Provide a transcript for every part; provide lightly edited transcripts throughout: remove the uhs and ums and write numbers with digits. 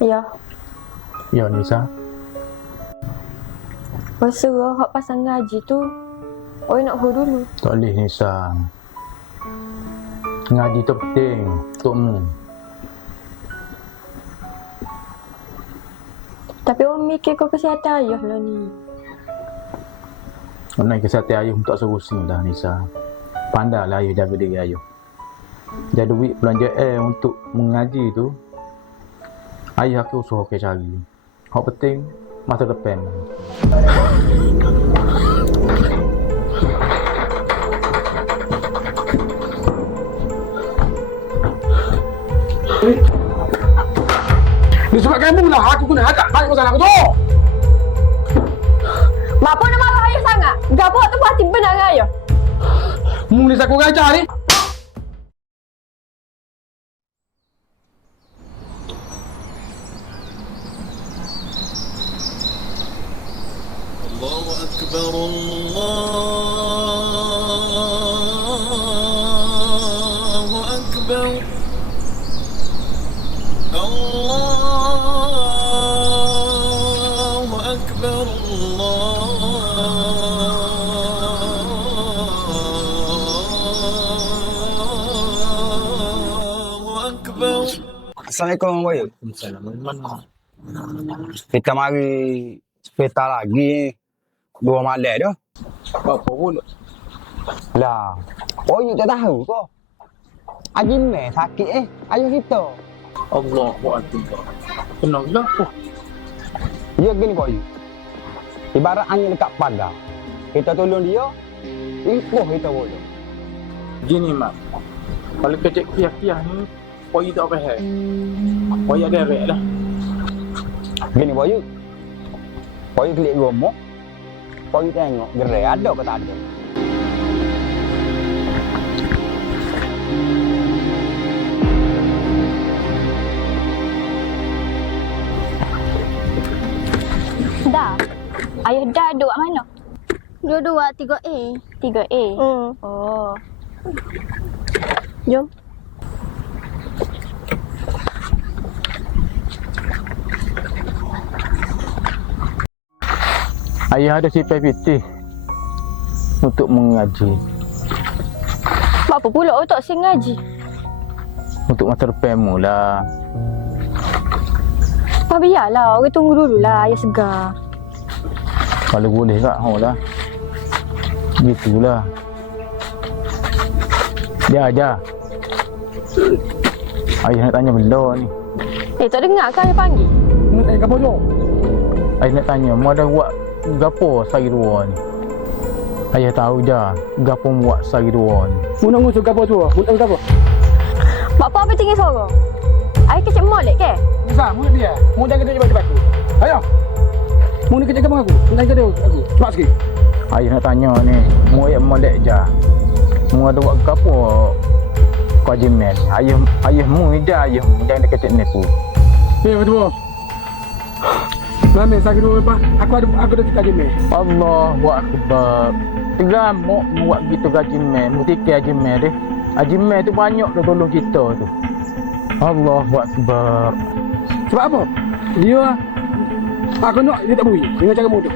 Ya, Ya Nisa. suruh hak pasal ngaji tu. Oi nak hu dulu. Tak boleh Nisa. Ngaji tu penting untukmu. Tapi orang mikir kau kesihatan ayah lah ni. Nak kesihatan ayah tak serusing dah Nisa. Pandailah ayah jaga diri ayah. Jadi duit belanjaan untuk mengaji tu ayah aku usaha ke cari. Hak penting masa depan. Disebabkan kamu lah aku kena hadap balik masalah aku tu. Mak pun nak marah ayah sangat. Gapo tu pasti benar dengan ayah. Munis aku raja ni. الله أكبر الله أكبر الله أكبر الله أكبر. Assalamualaikum boy. Kita mari sepeta lagi 2 malam dah. Apa pula? Lah, boy tak tahu kau. Ajin sakit ayuh kita. Allah Akbar. Kenal lah apa? Dia gini boy. Ibarat angin dekat pagar. Kita tolong dia, impuh kita boleh. Gini mak. Kalau kecek kiah-kiah ni poi tak faham. Poi ada rek dah. Gini boy. Boy klik rumah. Boy tengok gerai ada ke tak ada. Dah. Ayah dah duduk kat mana? Dua-dua 3A. 3A. Oh. Jom. Ayah ada sipai pitih untuk mengaji. Apa pula awak tak sing ngaji? Untuk masa depanmu lah. Apa biarlah, orang tunggu dululah ayah segar. Kalau boleh tak, lah. Gitulah. Dia. Ayah nak tanya benda ni. Tak dengar kan ayah panggil? Mu tanya kamu tu. Ayah nak tanya, mu ada buat gapo sehari dua ni? Ayah tahu je, gapo mu buat sehari dua ni. Mu nak ngusul kamu tu. Mu nak apa? Mak apa tinggi suara? Ayah kecil molek ke? Nisa, mu dia. Mu jangan kerja baju aku. Ayo. Mu ni kerja kamu aku. Mu nak kerja aku. Cepat sikit. Ayah nak tanya ni, mu ayah molek je. Mu ada buat gapo kajian? Ayah mu je, ayah mu jangan dekat ni tu. Betul. Mami sakit dulu apa? Aku ada kita je. Allahu Akbar. Tegamuk buat gitu gaji mu tikar haji deh. Haji tu banyak dah tolong kita tu. Allahu Akbar. Sebab apa? Dia aku nak dia tak bui dengan cara mudah.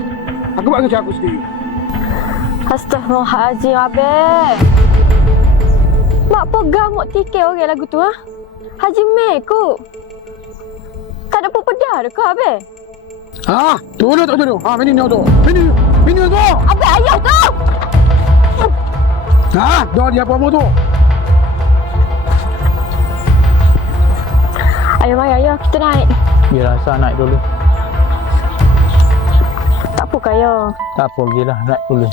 Aku buat dengan cara aku sendiri. Astaghfirullahaladzim, Abang. Mak pegang mok tikar orang lagu tu, ha? Haji Meku. Tak ada pedah dah ke, Abang? Ah, tolong tak tolong. Ah, ini tu. Ini tu. Abang, ayah tu! Ah, dah dia apa tu? Ayah, mari ayah, kita naik. Biar rasa naik dulu. Tak apa kaya. Tak apa, gilah naik dulu.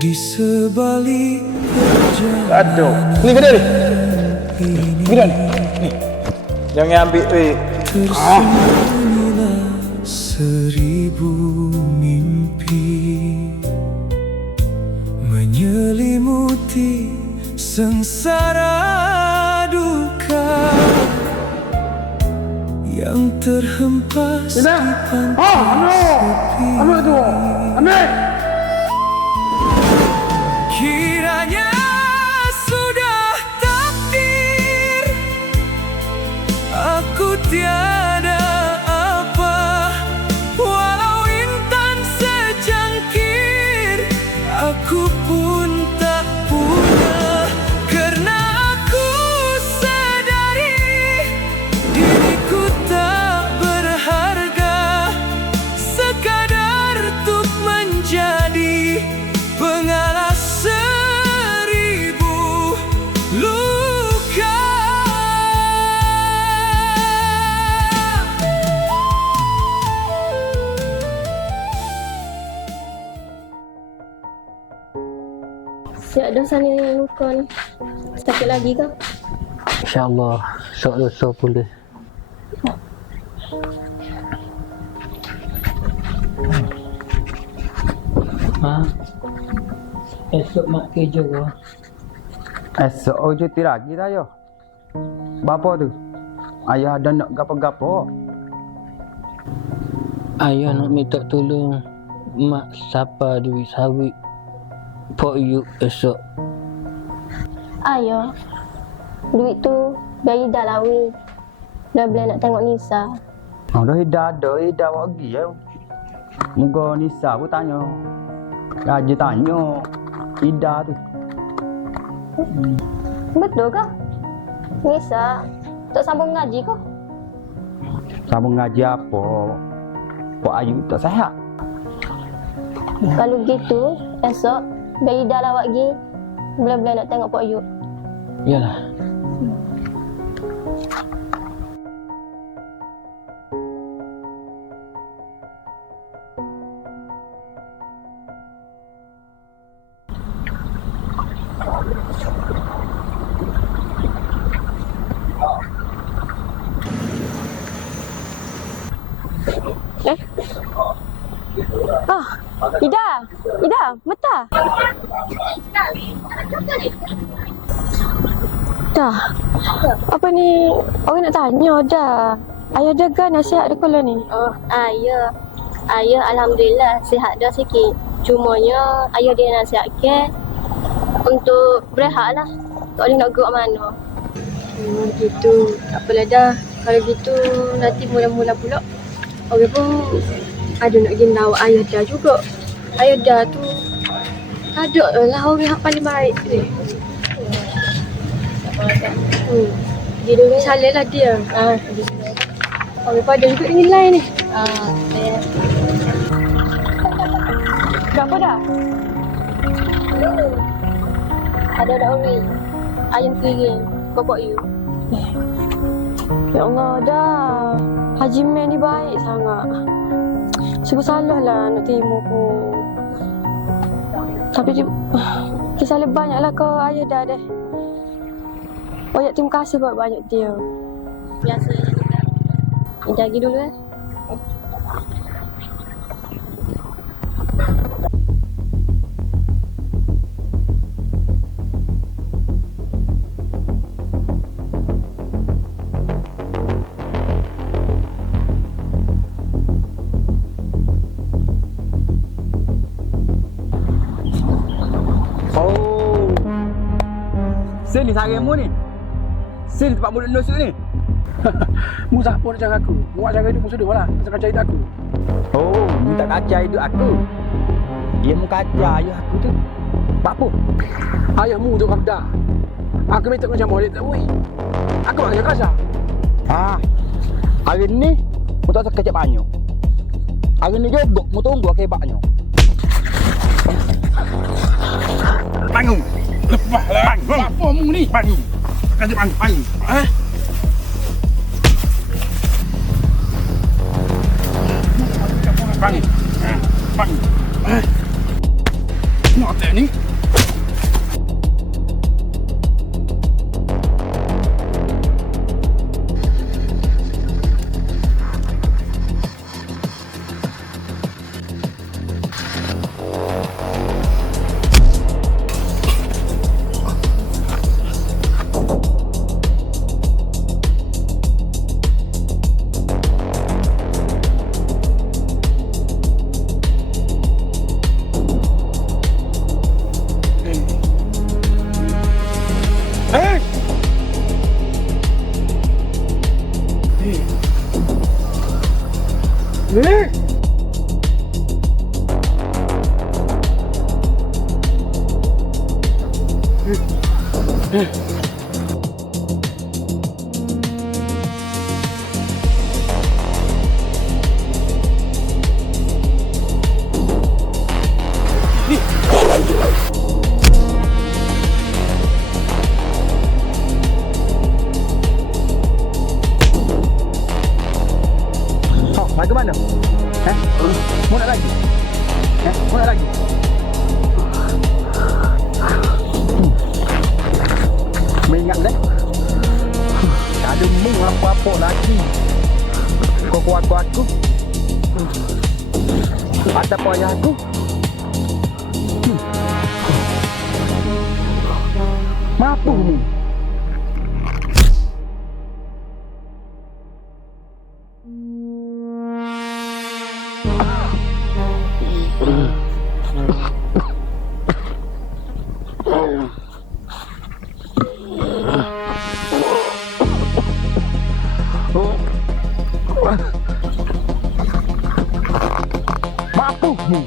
Di sebalik Aduh. Ni kedai ni. Kedai ni. Ni. Jangan ambil tersembunyilah 1000 mil. sengsara duka yang terhempas di pantai sepi. Ambil! Kiranya sudah takdir, aku tiada apa, walau intan secangkir, aku pun tak punya. Karena aku sadari diriku tak berharga, sekadar untuk menjadi pengalas seribu luka. Siap dah sana yang luka ni. Sakit lagi ke? InsyaAllah sok dosa pulih. Esok mak kerja ke? Esok cuti lagi dah yo. Bapa tu? Ayah ada nak gapo-gapo. Ayah nak minta tolong mak sapa duit sawit Pok Yuk esok. Ayo. Duit tu biar Ida lawi. Dah boleh nak tengok Nisa. Dah Ida lagi ya. Moga Nisa pun tanya. Raja tanya Ida tu. Betul ke? Nisa tak sambung ngaji ke? Sambung ngaji apa? Pok Ayu tak sihat. Kalau gitu, esok biar Ida lawak lagi. Boleh-boleh nak tengok Pok Yuk. Yalah. Ida, Meta. Dah. Apa ni? Orang nak tanya dah. Ayah jaga nasihat dia kalau ni. Oh, ayah. Ayah alhamdulillah sihat dah sikit. Cumanya ayah dia nasihatkan untuk berehat lah. Tak boleh nak gerak mana. Gitu. Tak apalah dah. Kalau gitu nanti mula-mula pula orang pun ada nak pergi rawat ayah dah juga. Ayah dah tu ada lah orang yang paling baik ni. Dia dah salah lah dia. Orang pada juga nilai ni. Berapa dah? Ada orang ayah kirim Pok Yuk. Ya Allah dah. Haji Man ni baik sangat. Sungguh salah lah nak terima pun. Tapi dia salah banyak lah ke ayah dah deh. Banyak terima kasih buat banyak dia. Biasa juga. Ida pergi dulu eh. Sini saremu ni. Sini tempat mulut nusuk ni. Mu siapa nak cara aku? Buat cara hidup musuh lah. Pasal kacau hidup aku. Oh, mu tak kacau hidup aku. Dia mu kacau ayah aku tu. Pak apa? Ayahmu tu Rabda. Aku minta kau macam dia tak boleh. Aku nak kasar. Hari ni mu tak sekejap banyak. Hari ni juga mu tunggu akibatnya. Bangun. Lepaslah. Apa mu ni? Bangun. Kasih bangun. Bangun. Bangun. Nak tak ni? Mai ke mana? Mau nak lagi? Mau nak lagi? Mengingat dah. Tak ada mung apa-apa lagi. Kau kuat aku. Ada payah aku. Mampu mu. Mampu mu.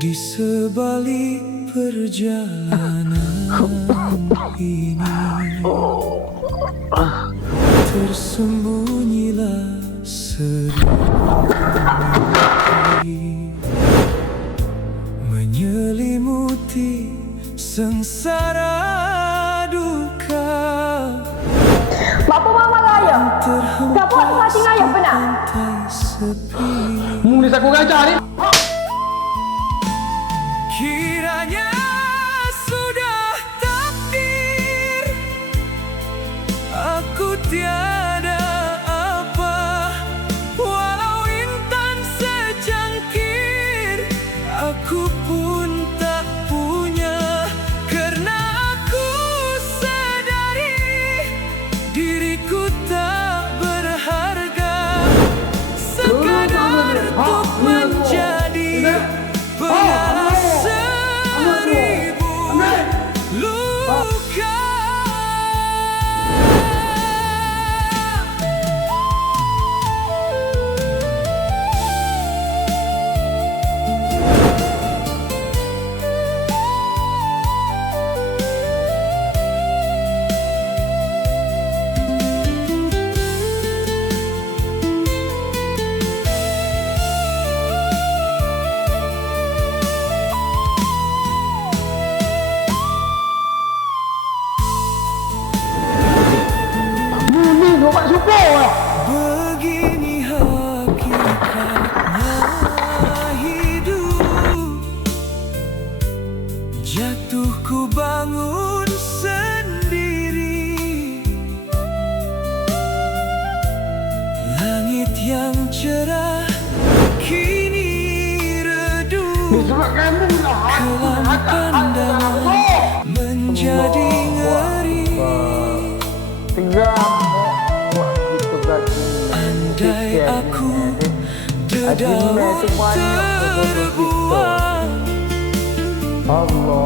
Di sebalik perjalanan ini tersembunyilah seri menyelimuti sengsara duka. Bapa mama raya. Tak buat mati ngayah benar. Pantai sepi. Mung ni aku ajar ni. Kiranya sudah takdir, aku tiada apa, walau intan secangkir, aku pun tak punya, karena aku sadari diriku tak berharga, sekadar untuk menjadi pengalah seribu luka. Begini hakikatnya hidup, jatuh ku bangun sendiri, langit yang cerah kini redup, kelam pandangan menjadi ngeri. Andai aku dedaunan terbuang,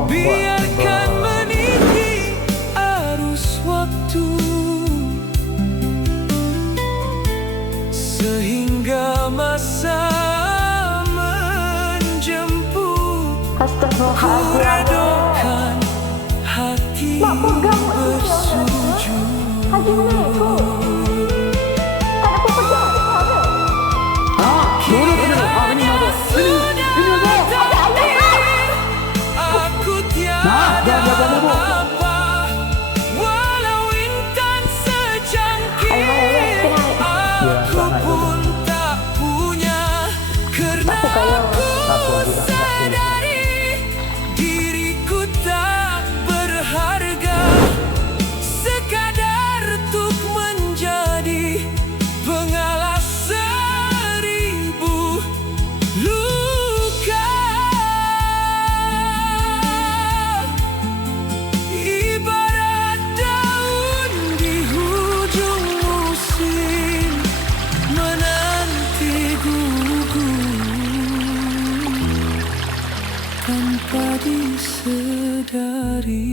biarkan meniti arus waktu, sehingga masa menjemput. Ku redokan hati bersujud. Aku tiada apa, walau intan secangkir, aku pun tak punya, karena aku sadari diri sadari.